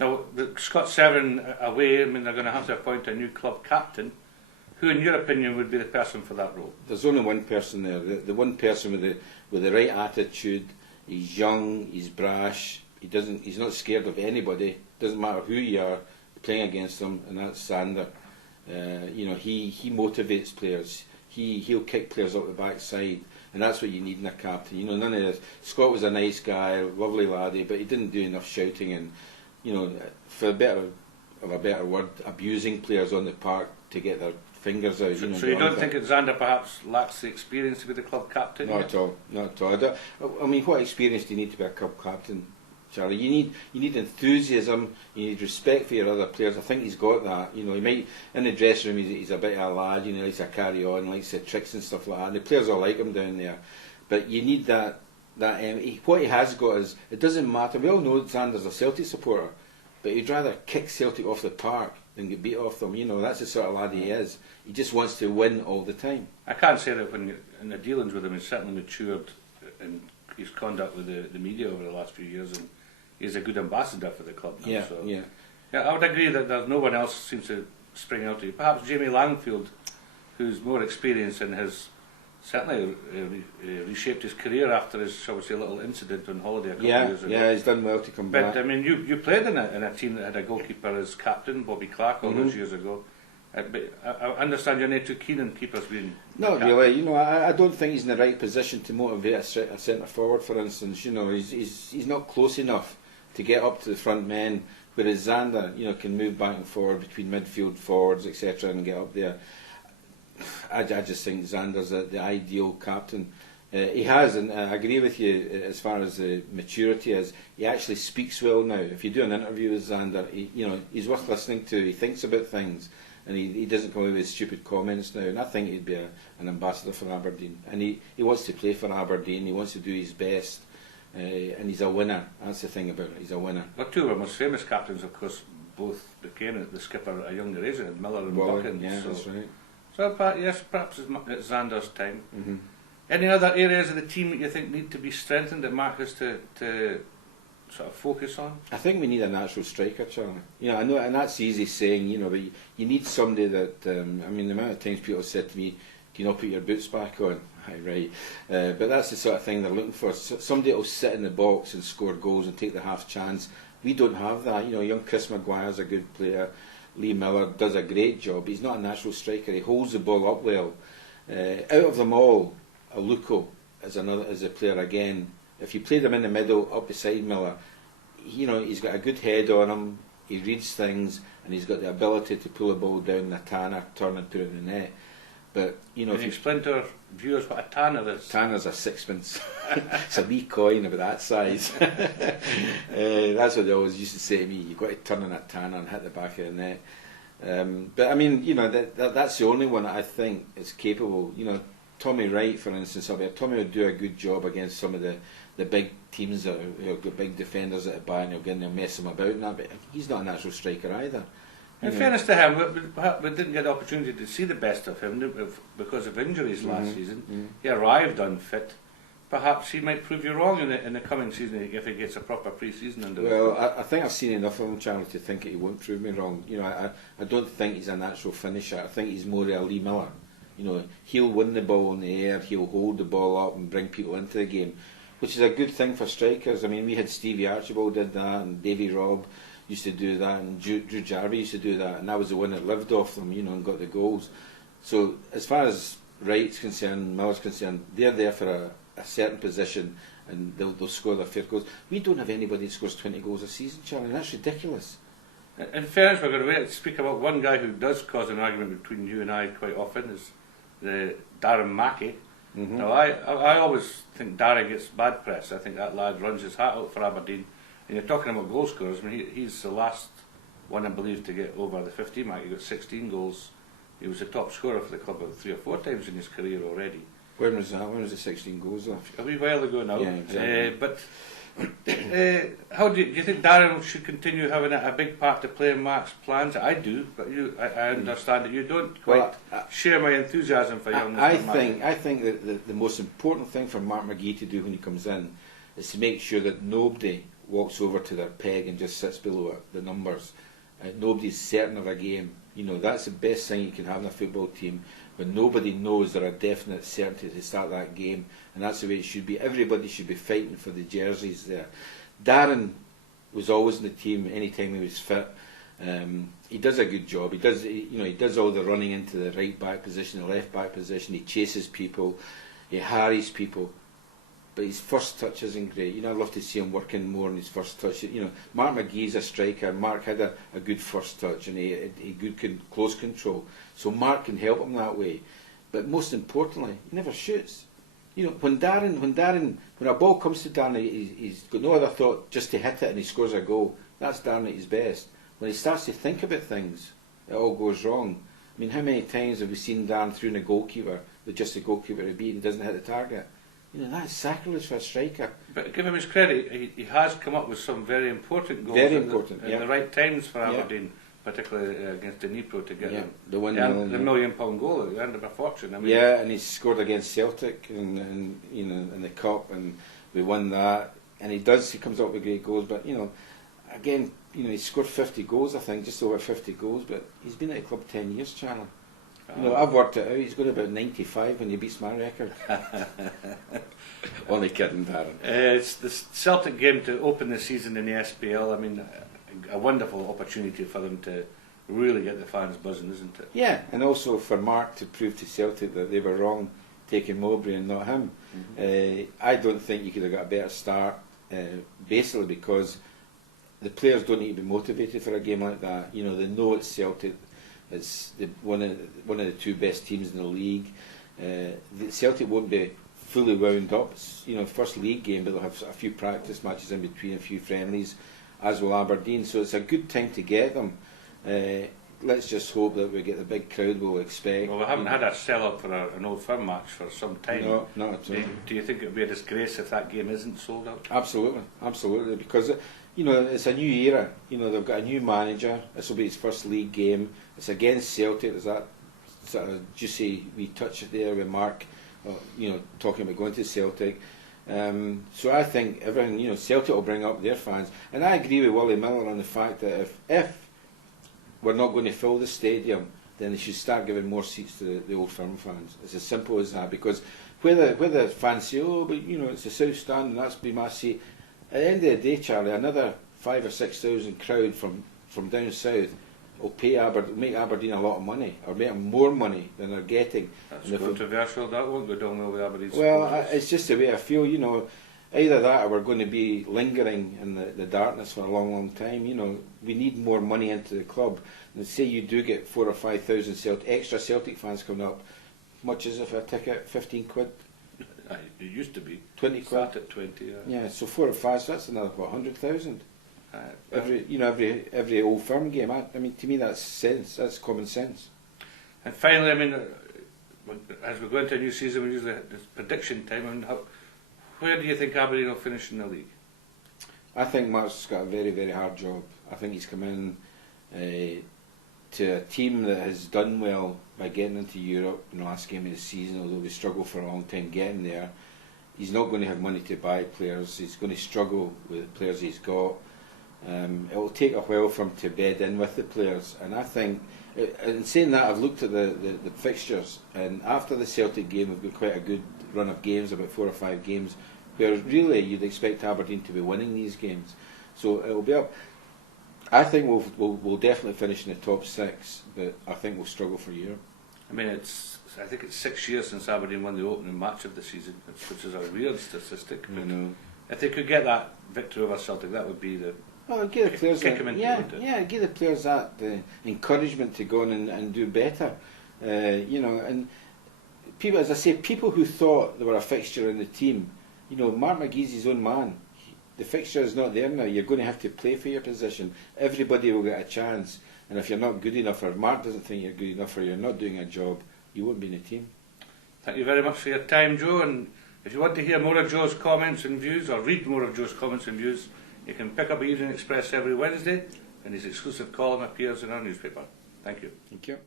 Now, with Scott Severin away, I mean, they're going to have to appoint a new club captain. Who, in your opinion, would be the person for that role? There's only one person there. The one person with the right attitude. He's young. He's brash. He's not scared of anybody. Doesn't matter who you are playing against him, and that's Sander. He motivates players. He'll kick players up the backside, and that's what you need in a captain. None of this. Scott was a nice guy, lovely laddie, but he didn't do enough shouting and, for a better word, abusing players on the park to get their fingers out. So you don't think that Xander perhaps lacks the experience to be the club captain? Not at all. Not at all. I mean, what experience do you need to be a club captain, Charlie? You need enthusiasm. You need respect for your other players. I think he's got that. He might in the dressing room. He's a bit of a lad. He likes to carry on, likes the tricks and stuff like that. And the players all like him down there. But you need that. What he has got is, it doesn't matter. We all know Xander's a Celtic supporter, but he'd rather kick Celtic off the park than get beat off them. That's the sort of lad he is. He just wants to win all the time. I can't say that when in the dealings with him, he's certainly matured in his conduct with the media over the last few years, and he's a good ambassador for the club now. Yeah. I would agree that there's no one else seems to spring out to you. Perhaps Jamie Langfield, who's more experienced and has certainly reshaped his career after his, shall we say, little incident on holiday a couple of years ago. Yeah, he's done well to come back. But I mean, you played in a team that had a goalkeeper as captain, Bobby Clark, all those years ago. But I understand you're not too keen on keepers being. Not really. I don't think he's in the right position to motivate a centre forward, for instance. He's not close enough to get up to the front men, whereas Xander, can move back and forward between midfield, forwards, etc., and get up there. I just think Xander's the ideal captain. He has, and I agree with you as far as the maturity is. He actually speaks well now. If you do an interview with Xander, he's worth listening to. He thinks about things, and he doesn't come away with stupid comments now. And I think he'd be an ambassador for Aberdeen. And he wants to play for Aberdeen. He wants to do his best, and he's a winner. That's the thing about it. He's a winner. Well, two of our most famous captains, of course, both became the skipper at a younger age, and Miller and Buchan. Yeah, that's right. So yes, perhaps it's Xander's time. Mm-hmm. Any other areas of the team that you think need to be strengthened that Mark has to sort of focus on? I think we need a natural striker, Charlie. I know, and that's easy saying, but you need somebody that. The amount of times people have said to me, "Do you not put your boots back on?" Aye, right. But that's the sort of thing they're looking for. Somebody that will sit in the box and score goals and take the half chance. We don't have that. Young Chris Maguire's a good player. Lee Miller does a great job. He's not a natural striker. He holds the ball up well. Out of them all, Aluko is a player again. If you play them in the middle, up beside Miller, he's got a good head on him. He reads things, and he's got the ability to pull the ball down the tanner, turn and put it in the net. But if you explain to our viewers what a tanner is. Tanner's a sixpence. It's a wee coin about that size. That's what they always used to say to me. You've got to turn on that tanner and hit the back of the net. But that's the only one that I think is capable. Tommy Wright, for instance, Tommy would do a good job against some of the big teams that have got big defenders at the back, and he'll get in there and mess them about and that. But he's not a natural striker either. In fairness to him, we didn't get the opportunity to see the best of him because of injuries last season. He arrived unfit. Perhaps he might prove you wrong in the coming season if he gets a proper pre-season under. Well, I think I've seen enough of him, Charlie, to think that he won't prove me wrong. I don't think he's a natural finisher. I think he's more a Lee Miller. He'll win the ball in the air. He'll hold the ball up and bring people into the game, which is a good thing for strikers. We had Stevie Archibald did that, and Davy Robb used to do that, and Drew Jarvie used to do that, and I was the one that lived off them, and got the goals. So as far as Wright's concerned, Miller's concerned, they're there for a certain position, and they'll score their fair goals. We don't have anybody that scores 20 goals a season, Charlie, and that's ridiculous. In fairness, we're going to speak about one guy who does cause an argument between you and I quite often, is the Darren Mackey. Mm-hmm. Now, I always think Darren gets bad press. I think that lad runs his hat out for Aberdeen. And you're talking about goal scorers. He's the last one, I believe, to get over the 15 mark. He got 16 goals. He was the top scorer for the club about 3 or 4 times in his career already. When was that? When was the 16 goals off? A wee while ago now. Yeah, exactly. But how do you think Darren should continue having a big part to play in Mark's plans? I do, but I understand that you don't quite share my enthusiasm for young Mr. I think that the most important thing for Mark McGhee to do when he comes in is to make sure that nobody walks over to their peg and just sits below it, the numbers. Nobody's certain of a game. You know, that's the best thing you can have in a football team, when nobody knows there are definite certainty to start that game, and that's the way it should be. Everybody should be fighting for the jerseys there. Darren was always in the team anytime he was fit. He does a good job. He does all the running into the right back position, the left back position. He chases people, he harries people. But his first touch isn't great. You know, I'd love to see him working more on his first touch. You know, Mark McGhee's a striker. Mark had a good first touch, and he had good close control. So Mark can help him that way. But most importantly, he never shoots. You know, when a ball comes to Darren, he's got no other thought just to hit it, and he scores a goal. That's Darren at his best. When he starts to think about things, it all goes wrong. I mean, how many times have we seen Darren through in a goalkeeper with just a goalkeeper to beat and doesn't hit the target? You know, that's sacrilege for a striker. But give him his credit, he has come up with some very important goals at the right times for Aberdeen, particularly against Dnipro to get the £1 million goal at the end of a fortune. I mean, and he scored against Celtic and you know, in the cup, and we won that. And he comes up with great goals, but you know, again, you know, he scored 50 goals, I think, just over 50 goals, but he's been at the club 10 years, Charlie. You know, I've worked it out. He's got about 95 when he beats my record. Only kidding, Darren. It's the Celtic game to open the season in the SPL. I mean, a wonderful opportunity for them to really get the fans buzzing, isn't it? Yeah, and also for Mark to prove to Celtic that they were wrong taking Mowbray and not him. Mm-hmm. I don't think you could have got a better start, basically because the players don't need to be motivated for a game like that. You know, they know it's Celtic. It's one of the two best teams in the league. The Celtic won't be fully wound up. It's, you know, first league game, but they'll have a few practice matches in between, a few friendlies, as will Aberdeen. So it's a good time to get them. Let's just hope that we get the big crowd we'll expect. Well, we haven't had a sell-out for an Old Firm match for some time. No, not at all. Do you think it would be a disgrace if that game isn't sold out? Absolutely, because you know, it's a new era. You know, they've got a new manager. This will be his first league game. It's against Celtic. There's that sort of juicy wee touch there with Mark, you know, talking about going to Celtic. So I think everything, you know, Celtic will bring up their fans. And I agree with Willie Miller on the fact that if we're not going to fill the stadium, then they should start giving more seats to the Old Firm fans. It's as simple as that. Because where the fans say, oh, but you know, it's the South Stand and that's been my seat. At the end of the day, Charlie, another 5,000 or 6,000 crowd from down south will make Aberdeen a lot of money, or make them more money than they're getting. That's controversial. That won't go down well with Aberdeen. Well, it's just the way I feel. You know, either that or we're going to be lingering in the darkness for a long, long time. You know, we need more money into the club. And say you do get 4,000 or 5,000 extra Celtic fans coming up, much as if a ticket, 15 quid. It used to be 20 quid. Start at 20. Yeah, so 4 or 5. So that's another 100,000. Every Old Firm game. I mean, to me, that's sense. That's common sense. And finally, I mean, as we go into a new season, we use the prediction time. I mean, where do you think Aberdeen will finish in the league? I think Mark's got a very, very hard job. I think he's come in to a team that has done well by getting into Europe in the last game of the season, although we struggled for a long time getting there. He's not going to have money to buy players. He's going to struggle with the players he's got. It will take a while for him to bed in with the players, and I think, in saying that, I've looked at the fixtures, and after the Celtic game we've got quite a good run of games, about 4 or 5 games, where really you'd expect Aberdeen to be winning these games. So it'll be up. I think we'll definitely finish in the top 6, but I think we'll struggle for Europe. I mean, I think it's 6 years since Aberdeen won the opening match of the season, which is a weird statistic. I know. If they could get that victory over Celtic, that would be the give the players kick them into give the players that encouragement to go on and do better. You know, and people, as I say, people who thought they were a fixture in the team. You know, Mark McGhee's his own man. The fixture is not there now. You're going to have to play for your position. Everybody will get a chance. And if you're not good enough, or Mark doesn't think you're good enough, or you're not doing a job, you won't be in the team. Thank you very much for your time, Joe. And if you want to hear more of Joe's comments and views, or read more of Joe's comments and views, you can pick up Evening Express every Wednesday, and his exclusive column appears in our newspaper. Thank you. Thank you.